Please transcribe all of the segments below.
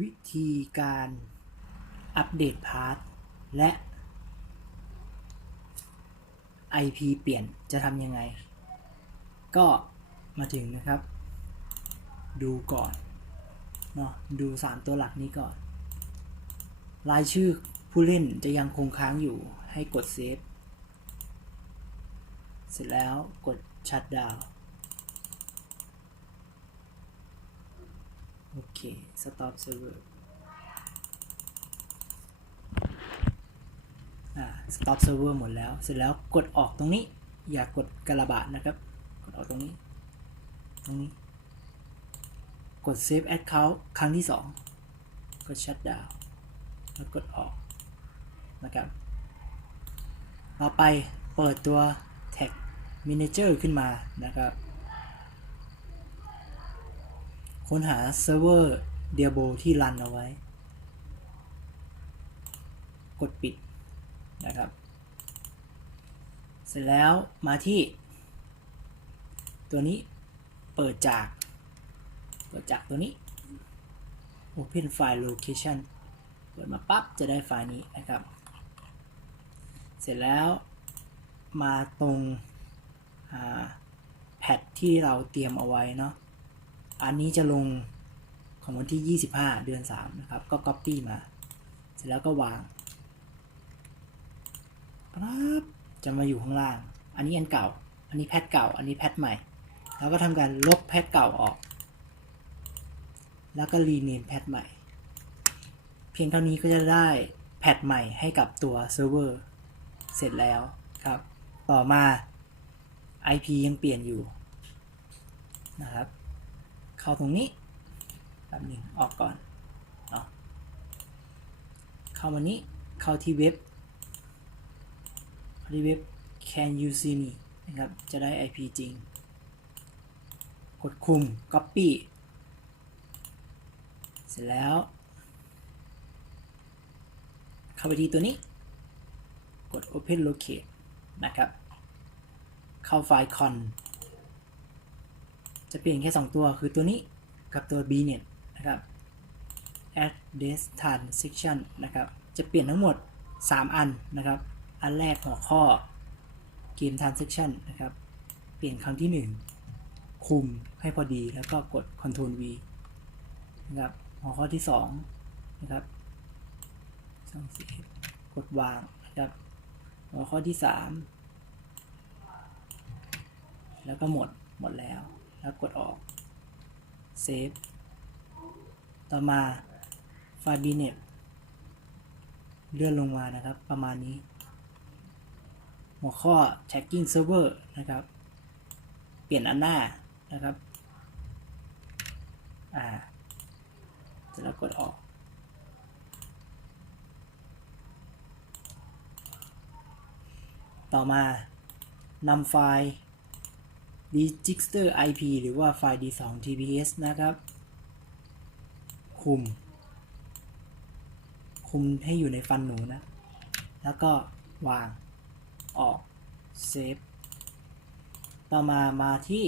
วิธีการอัปเดตพาร์ทและ IP เปลี่ยนจะทำยังไง ก็มาถึงนะครับ ดูก่อนเนาะดู 3 ตัวหลักนี้ก่อน รายชื่อผู้เล่นจะยังคงค้างอยู่ให้กดเซฟ เสร็จแล้วกดชัดดาว โอเค stop server อ่า stop server หมดแล้ว เสร็จแล้วกดออกตรงนี้ อย่ากกดกระบาดนะครับ กดออกตรงนี้ ตรงนี้ กด save account ครั้งที่ 2 กด shut down แล้วกดออกนะครับ ต่อไปเปิดตัว tag manager ขึ้นมานะครับ ค้นหาเซิร์ฟเวอร์ Diablo ที่รันเอาไว้ กดปิดนะครับ เสร็จแล้วมาที่ ตัวนี้เปิดจากเปิดจากตัวนี้ Open File Location เปิดมาปั๊บจะได้ไฟล์นี้นะครับ เสร็จแล้วมาตรงแพทที่เราเตรียมเอาไว้เนาะ อันนี้จะลงของวันที่ 25 เดือน 3 นะครับ ก็ Copy มา เสร็จแล้วก็วางปั๊บจะมาอยู่ข้างล่าง อันนี้อันเก่า อันนี้แพทเก่า อันนี้แพทใหม่ แล้วก็ทำการลบแพทเก่าออก แล้วก็รีเนมแพทใหม่ เพียงเท่านี้ก็จะได้แพทใหม่ให้กับตัวเซิร์ฟเวอร์ เสร็จแล้วครับ ต่อมา IP ยังเปลี่ยนอยู่นะครับ เข้าตรงนี้แป๊บหนึ่งออกก่อนเนาะเข้ามานี้เข้าที่เว็บเข้าที่เว็บ can you see me นะครับ จะได้ IP จริง กดคุม copy เสร็จแล้ว เข้าไปที่ตัวนี้ กด open locate นะครับ เข้าไฟล์ con จะเปลี่ยนแค่ 2 ตัวคือตัวนี้กับตัว bnet นะครับ address transaction นะครับ จะเปลี่ยนทั้งหมด 3 อันนะครับ อันแรกหัวข้อ game transaction นะครับ เปลี่ยนครั้งที่ 1 คุมให้พอดีแล้วก็กด control v นะครับหัวข้อที่ 2 นะครับสองสี่กดวางนะครับ หัวข้อที่ 3 แล้วก็หมด หมดแล้ว แล้วกดออกเซฟต่อมาไฟล์ bnet เลื่อนลงมานะครับ ประมาณนี้ หัวข้อ tagging server นะครับ เปลี่ยนอันหน้านะครับ อ่าเสร็จแล้วกดออก ต่อมานำไฟล์ register IP หรือว่าไฟล์ d2 tps นะครับ คุม คุมให้อยู่ในฟันหนูนะ แล้วก็วาง ออก เซฟ ต่อมามาที่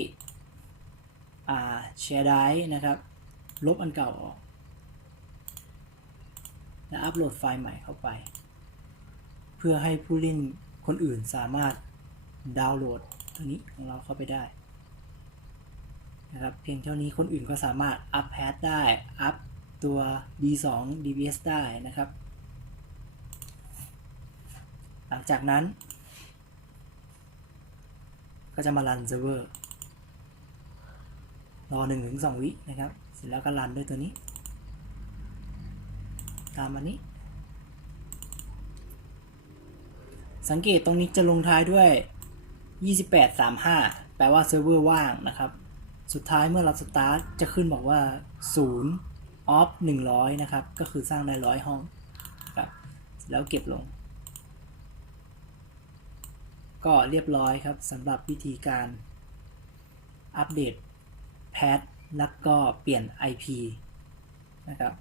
อ่า share drive นะครับ ลบอันเก่าออก และอัปโหลดไฟล์ใหม่เข้าไป เพื่อให้ผู้เล่นคนอื่นสามารถดาวน์โหลด ตัวนี้ของเราเข้าไปได้นะครับ เพียงเท่านี้คนอื่นก็สามารถอัพแพทได้ อัพตัว D2 DBS ได้นะครับ หลังจากนั้น ก็จะมารันเซิร์ฟเวอร์รอ1-2วินะครับ เสร็จแล้วก็รันด้วยตัวนี้ ตามมานี้ สังเกตตรงนี้จะลงท้ายด้วย 2835 แปลว่าเซิร์ฟเวอร์ว่างนะครับ สุดท้ายเมื่อเราสตาร์ทจะขึ้นบอกว่า 0 off 100 นะครับ ก็คือสร้างได้ 100 ห้องครับ แล้วเก็บลง ก็เรียบร้อยครับสำหรับวิธีการอัปเดตแพทแล้วก็เปลี่ยน IP นะครับ